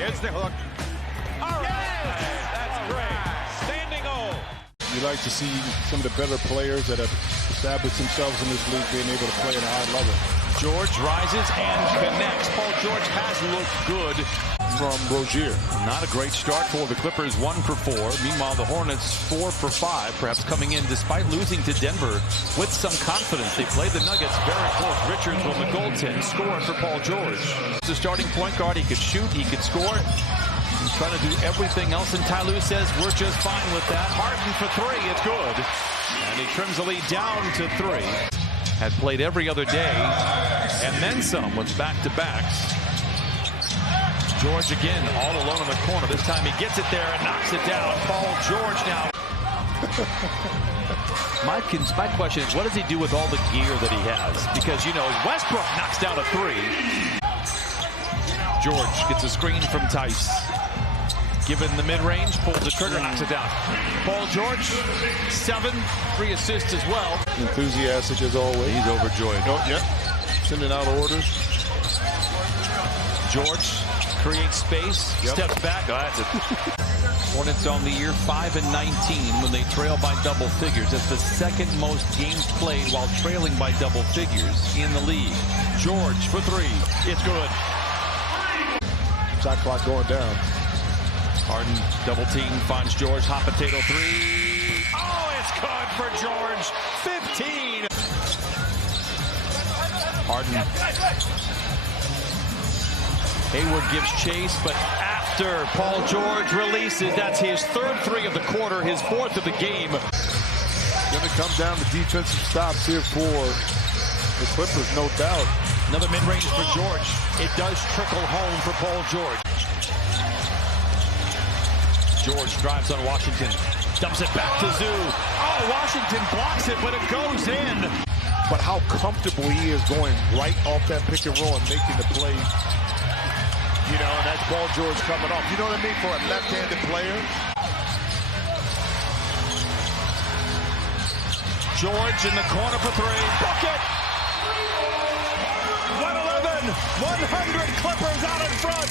Here's the hook. All right. That's great. Standing O. You like to see some of the better players that have established themselves in this league being able to play at a high level. George rises and connects. Paul George has looked good. From Rozier. Not a great start for the Clippers, 1 for 4. Meanwhile, the Hornets 4 for 5, perhaps coming in despite losing to Denver with some confidence. They played the Nuggets very close. Richards on the goaltend, scoring for Paul George. The starting point guard, he could shoot, he could score. He's trying to do everything else, and Ty Lue says we're just fine with that. Harden for 3, it's good. And he trims the lead down to 3. Had played every other day, and then some with back-to-backs. George again, all alone in the corner. This time he gets it there and knocks it down. Paul George now. My question is, what does he do with all the gear that he has? Because, you know, Westbrook knocks down a 3. George gets a screen from Tice. Given the mid-range, pulls the trigger, knocks it down. Paul George, 7, 3 assists as well. Enthusiastic as always. He's overjoyed. Oh, yep. Sending out orders. George creates space, steps back. Oh, that's it. Hornets on the year 5-19 when they trail by double figures. That's the second most games played while trailing by double figures in the league. George for 3. It's good. Shot clock going down. Harden double team finds George. Hot potato 3. Oh, it's good for George. 15. Harden. Hayward gives chase, but after Paul George releases, that's his 3rd 3 of the quarter, his 4th of the game. Going to come down to defensive stops here for the Clippers, no doubt. Another mid-range for George. It does trickle home for Paul George. George drives on Washington, dumps it back to Zoo. Oh, Washington blocks it, but it goes in. But how comfortable he is going right off that pick and roll and making the play. You know, and that's Paul George coming off. You know what I mean? For a left-handed player. George in the corner for 3. Bucket! 111! 100 Clippers out in front!